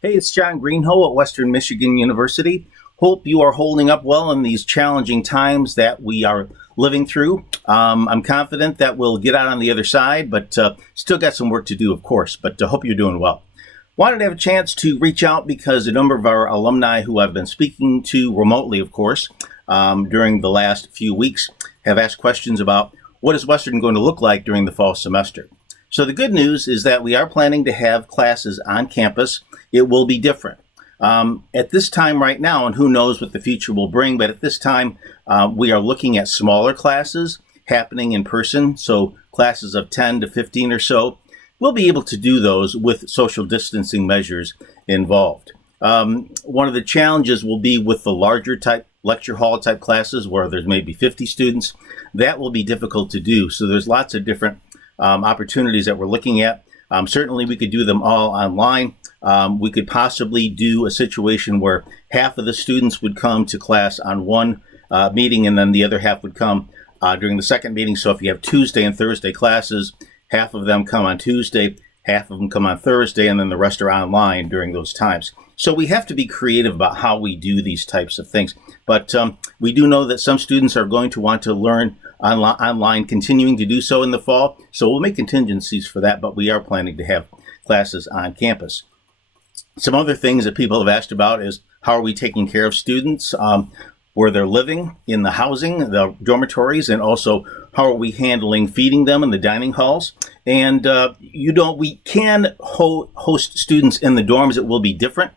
Hey, it's John Greenhoe at Western Michigan University. Hope you are holding up well in these challenging times that we are living through. I'm confident that we'll get out on the other side, but still got some work to do, of course, but hope you're doing well. Wanted to have a chance to reach out because a number of our alumni who I've been speaking to remotely, of course, during the last few weeks have asked questions about what is Western going to look like during the fall semester. So the good news is that we are planning to have classes on campus. It will be different. At this time right now, and who knows what the future will bring, but at this time, we are looking at smaller classes happening in person. So classes of 10 to 15 or so. We'll be able to do those with social distancing measures involved. One of the challenges will be with the larger type lecture hall type classes where there's maybe 50 students. That will be difficult to do. So there's lots of different opportunities that we're looking at. Certainly we could do them all online. We could possibly do a situation where half of the students would come to class on one meeting and then the other half would come during the second meeting. So if you have Tuesday and Thursday classes, half of them come on Tuesday, half of them come on Thursday, and then the rest are online during those times. So we have to be creative about how we do these types of things. But we do know that some students are going to want to learn online, continuing to do so in the fall. So we'll make contingencies for that, but we are planning to have classes on campus. Some other things that people have asked about is how are we taking care of students where they're living in the housing, the dormitories, and also how are we handling feeding them in the dining halls. And we can host students in the dorms. It will be different.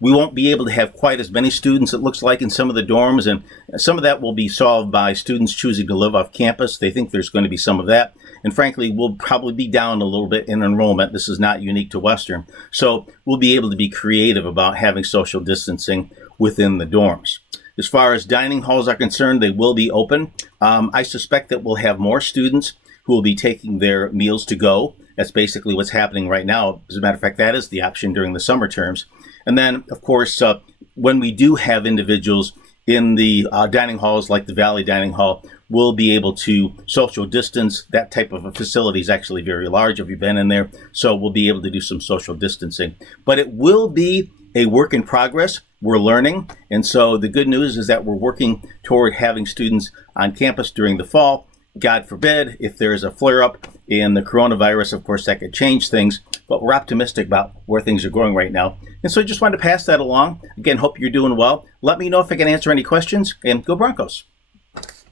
We won't be able to have quite as many students, it looks like, in some of the dorms, and some of that will be solved by students choosing to live off campus. They think there's going to be some of that. And frankly, we'll probably be down a little bit in enrollment. This is not unique to Western. So we'll be able to be creative about having social distancing within the dorms. As far as dining halls are concerned, they will be open. I suspect that we'll have more students who will be taking their meals to go. That's basically what's happening right now. As a matter of fact, that is the option during the summer terms. And then, of course, when we do have individuals in the dining halls, like the Valley Dining Hall, we'll be able to social distance. That type of a facility is actually very large. Have you been in there? So we'll be able to do some social distancing. But it will be a work in progress. We're learning. And so the good news is that we're working toward having students on campus during the fall. God forbid, if there's a flare-up in the coronavirus, of course, that could change things. But we're optimistic about where things are going right now. And so I just wanted to pass that along. Again, hope you're doing well. Let me know if I can answer any questions, and go Broncos.